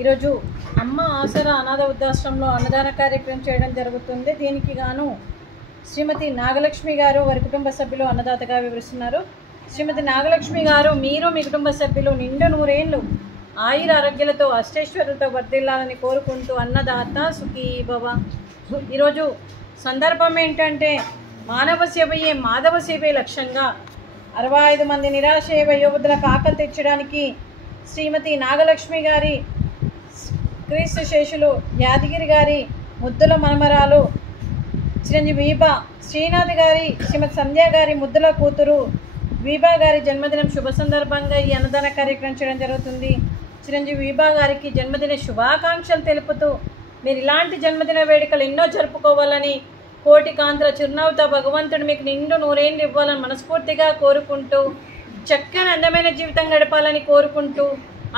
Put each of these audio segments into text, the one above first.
ఈరోజు అమ్మ ఆసరా అనాథ వృద్ధాశ్రమంలో అన్నదాన కార్యక్రమం చేయడం జరుగుతుంది. దీనికి గాను శ్రీమతి నాగలక్ష్మి గారు వారి కుటుంబ సభ్యులు అన్నదాతగా వివరిస్తున్నారు. శ్రీమతి నాగలక్ష్మి గారు, మీరు మీ కుటుంబ సభ్యులు నిండు నూరేళ్లు ఆయుర ఆరోగ్యాలతో అష్టైశ్వర్యాలతో వర్ధిల్లాలని కోరుకుంటూ అన్నదాత సుఖీ భవ. ఈరోజు సందర్భం ఏంటంటే మానవ సేవయే మాధవ సేవే లక్ష్యంగా 65 మంది నిరాశయ వయోవృద్ధులకు ఆకలి తెచ్చడానికి శ్రీమతి నాగలక్ష్మి గారి క్రీస్తు శేషులు యాదగిరి గారి ముద్దుల మనమరాలు చిరంజీవి వీబా శ్రీనాథ్ గారి శ్రీమతి సంధ్య గారి ముద్దుల కూతురు వీబా గారి జన్మదినం శుభ సందర్భంగా ఈ అన్నదాన కార్యక్రమం చేయడం జరుగుతుంది. చిరంజీవి వీబా గారికి జన్మదిన శుభాకాంక్షలు తెలుపుతూ మీరు ఇలాంటి జన్మదిన వేడుకలు ఎన్నో జరుపుకోవాలని, కోటి కాంతుల చిరునవ్వుతో భగవంతుడు మీకు నిండు నూరేళ్ళు ఇవ్వాలని మనస్ఫూర్తిగా కోరుకుంటూ, చక్కని అందమైన జీవితం గడపాలని కోరుకుంటూ,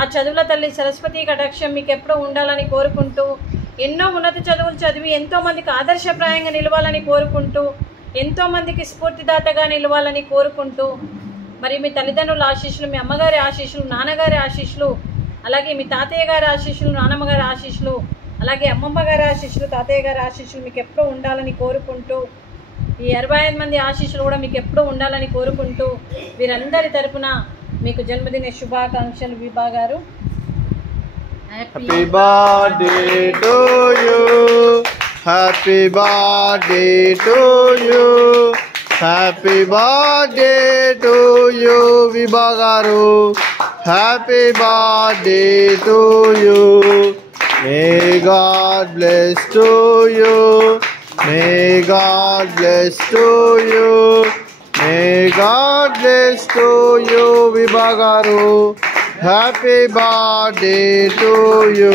ఆ చదువుల తల్లి సరస్వతి కటాక్షం మీకు ఎప్పుడూ ఉండాలని కోరుకుంటూ, ఎన్నో ఉన్నత చదువులు చదివి ఎంతోమందికి ఆదర్శప్రాయంగా నిలవాలని కోరుకుంటూ, ఎంతోమందికి స్ఫూర్తిదాతగా నిలవాలని కోరుకుంటూ, మరి మీ తల్లిదండ్రుల ఆశీస్సులు, మీ అమ్మగారి ఆశీస్సులు, నాన్నగారి ఆశీస్సులు, అలాగే మీ తాతయ్య గారి ఆశీస్సులు, నాన్నమ్మ గారి ఆశీస్సులు, అలాగే అమ్మమ్మ గారి ఆశీస్సులు, తాతయ్య గారి ఆశీస్సులు మీకు ఎప్పుడూ ఉండాలని కోరుకుంటూ, ఈ 65 మంది ఆశీస్సులు కూడా మీకు ఎప్పుడూ ఉండాలని కోరుకుంటూ, వీరందరి తరపున మీకు జన్మదిన శుభాకాంక్షలు వీబా గారు. Happy birthday to you, happy birthday to you, happy birthday to you Veeba గారు, happy birthday to you. May God bless to you, may God bless to you, may God bless to you Veeba గారు, happy birthday to you.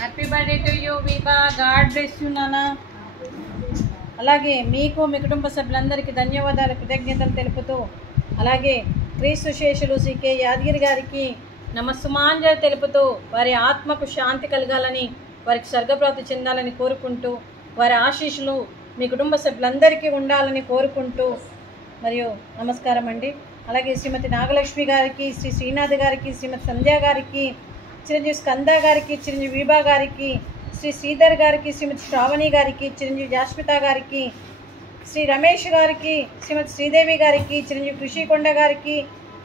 Happy birthday to you Veeba, God bless you నాన్న. అలాగే మీకు మీ కుటుంబ సభ్యులందరికీ ధన్యవాదాలు, కృతజ్ఞతలు తెలుపుతూ, అలాగే క్రీస్తు శేషులు సికే యాదగిరి గారికి నమస్సుమాంజలి తెలుపుతూ, వారి ఆత్మకు శాంతి కలగాలని, వారికి స్వర్గప్రాప్తి చెందాలని కోరుకుంటూ, వారి ఆశీస్సులు మీ కుటుంబ సభ్యులందరికీ ఉండాలని కోరుకుంటూ, మరియు నమస్కారం అండి. అలాగే శ్రీమతి నాగలక్ష్మి గారికి, శ్రీ శ్రీనాథ్ గారికి, శ్రీమతి సంధ్య గారికి, చిరంజీవి స్కంద గారికి, చిరంజీవి వీబా గారికి, శ్రీ శ్రీధర్ గారికి, శ్రీమతి శ్రావణి గారికి, చిరంజీవి జాస్మిత గారికి, శ్రీ రమేష్ గారికి, శ్రీమతి శ్రీదేవి గారికి, చిరంజీవి కృషికొండ గారికి,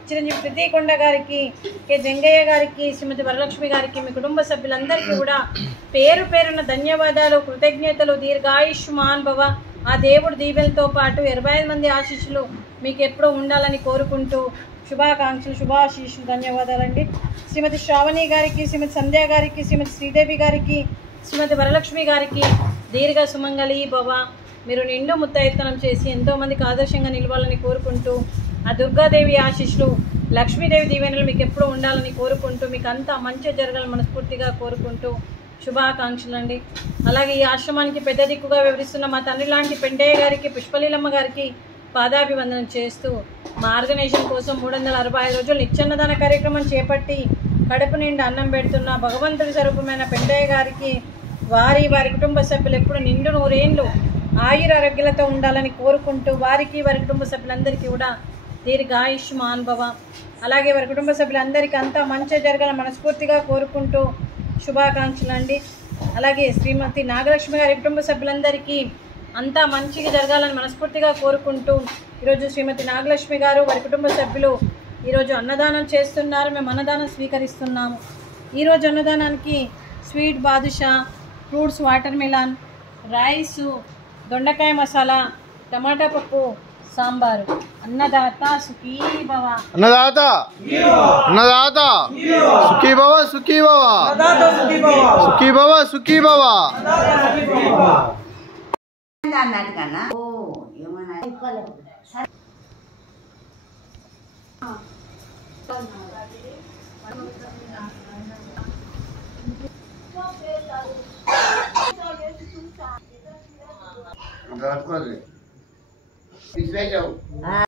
చిరంజీవి ప్రతీకొండ గారికి, కె జంగయ్య గారికి, శ్రీమతి వరలక్ష్మి గారికి, మీ కుటుంబ సభ్యులందరికీ కూడా పేరు పేరున ధన్యవాదాలు, కృతజ్ఞతలు. దీర్ఘాయుష్మాన్ భవ. ఆ దేవుడు దీవెలతో పాటు 25 మంది ఆశీస్సులు మీకు ఎప్పుడూ ఉండాలని కోరుకుంటూ, శుభాకాంక్షలు, శుభాశీస్సులు, ధన్యవాదాలండి. శ్రీమతి శ్రావణి గారికి, శ్రీమతి సంధ్య గారికి, శ్రీమతి శ్రీదేవి గారికి, శ్రీమతి వరలక్ష్మి గారికి దీర్ఘ సుమంగళి భవ. మీరు నిండు ముత్తైతనం చేసి ఎంతోమందికి ఆదర్శంగా నిలవాలని కోరుకుంటూ, ఆ దుర్గాదేవి ఆశీస్సులు, లక్ష్మీదేవి దీవెనలు మీకు ఎప్పుడూ ఉండాలని కోరుకుంటూ, మీకు అంతా మంచి జరగాలని మనస్ఫూర్తిగా కోరుకుంటూ శుభాకాంక్షలు అండి. అలాగే ఈ ఆశ్రమానికి పెద్ద దిక్కుగా వివరిస్తున్న మా తండ్రి లాంటి పెండయ్య గారికి, పుష్పలీలమ్మ గారికి పాదాభివందనం చేస్తూ, మా ఆర్గనైజేషన్ కోసం 365 రోజులు నిత్యాన్నదాన కార్యక్రమం చేపట్టి కడుపు నిండా అన్నం పెడుతున్న భగవంతుడి స్వరూపమైన పెండయ్య గారికి, వారి కుటుంబ సభ్యులు ఎప్పుడు నిండు నూరేళ్ళు ఆయుర ఆరోగ్యాలతో ఉండాలని కోరుకుంటూ, వారికి వారి కుటుంబ సభ్యులందరికీ కూడా దీర్ఘాయుష్మాన్ భవ. అలాగే వారి కుటుంబ సభ్యులందరికీ అంతా మంచి జరగాలని మనస్ఫూర్తిగా కోరుకుంటూ శుభాకాంక్షలు అండి. అలాగే శ్రీమతి నాగలక్ష్మి గారి కుటుంబ సభ్యులందరికీ అంతా మంచిగా జరగాలని మనస్ఫూర్తిగా కోరుకుంటూ, ఈరోజు శ్రీమతి నాగలక్ష్మి గారు వారి కుటుంబ సభ్యులు ఈరోజు అన్నదానం చేస్తున్నారు. మేము అన్నదానం స్వీకరిస్తున్నాము. ఈరోజు అన్నదానానికి sweet badusha, fruits watermelon, rice, దొండకాయ మసాలా, టమాటా పప్పు, సాంబారు. అన్నదాత సుఖీ భవ. అన్నదాత అన్నదాత సుఖీ భవ, సుఖీ భవ, సుఖీ భవ, సుఖీ భవ. అన్నట్టుకన్నా ఓ ఏమన్నా తీసుకెళ్ళావు